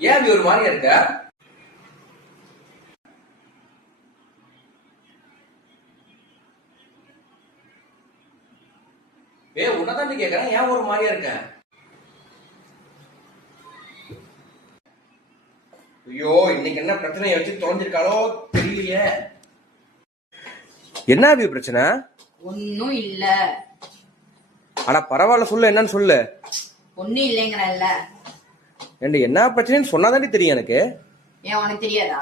ஏன் அப்படி ஒரு மாதிரியா இருக்க? உன்னதான் கேக்குறேன், ஏன் ஒரு மாதிரியா இருக்க? ஐயோ, இன்னைக்கு என்ன பிரச்சனையை வச்சு தொலைஞ்சிருக்காளோ தெரியலையே. என்ன அப்படி பிரச்சனை? ஒன்னும் இல்ல. ஆனா பரவாயில்ல, சொல்லு, என்னன்னு சொல்லு. ஒன்னும் இல்லைங்கிறல்ல. என்ன பிரச்சனைன்னு சொன்னாதாண்டி தெரியும் எனக்கு. ஏன் உனக்கு தெரியாதா?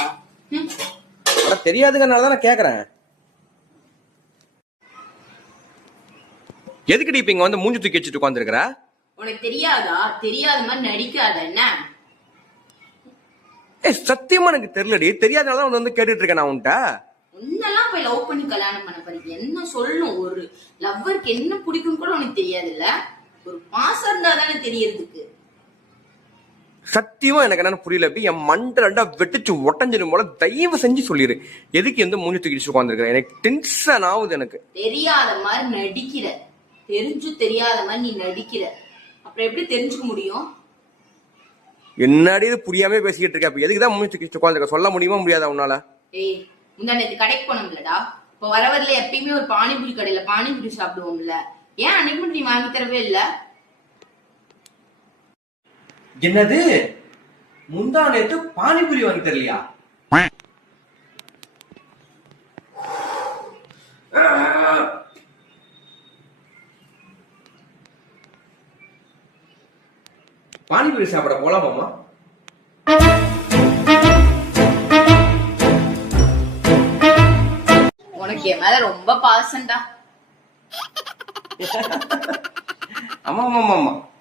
தெரியாதுங்கறனாலதான் நான் கேக்குறேன். எதுக்குடி இப்ப இங்க வந்து மூஞ்சி தூக்கி வச்சுட்டு உட்கார்ந்துருக்கிற? உனக்கு தெரியாதா? தெரியாத மாதிரி நடிக்காத. என்ன சத்தியமா எனக்கு தெரியலடி. தெரியாதனால வந்து கேட்டுட்டு இருக்கேன் நான் உன்கிட்ட. உன்னெல்லாம் போய் லவ் பண்ணி கல்யாணம் பண்ண போறீங்க. என்ன சொல்லணும்? ஒரு லவ்வருக்கு என்ன பிடிக்கும் கூட உனக்கு தெரியாது இல்ல. ஒரு பாசம் இருந்தா தானே தெரியறதுக்கு. சத்தியமா எனக்கு என்னன்னு புரியல. என் மண்டை ரெண்டா வெட்டிச்சு ஒட்டஞ்சிடும் போல. தயவு செஞ்சு சொல்லிடு, எதுக்கு எந்த மூஞ்சி தூக்கி வச்சு உட்காந்துருக்க? எனக்கு டென்ஷன் ஆகுது. எனக்கு தெரியாத மாதிரி நடிக்கிற. தெரிஞ்சு தெரியாத மாதிரி நீ நடிக்கிற. அப்புறம் எப்படி தெரிஞ்சுக்க முடியும்? என்னடி இது புரியாம பேசிக்கிட்டு இருக்க? அப்ப எதுக்குதான் மூஞ்சி தூக்கி வச்சு உட்காந்துருக்க? சொல்ல முடியுமா முடியாதா உன்னால? முந்தா நேத்து கடைக்கு போனோம்லடா. இப்ப வரவரில எப்பயுமே ஒரு பானிபூரி கடையில பானிபூரி சாப்பிடுவோம்ல. ஏன் அன்னைக்கு மட்டும் நீ வாங்கி தரவே இல்ல? என்னது, முந்தா நேத்து பானிபூரி வாங்கி தரலையா? பானிபூரி சாப்பிட போலாமாமா? உனக்கு என் மேல ரொம்ப பாசம்டா. ஆமா ஆமா ஆமா.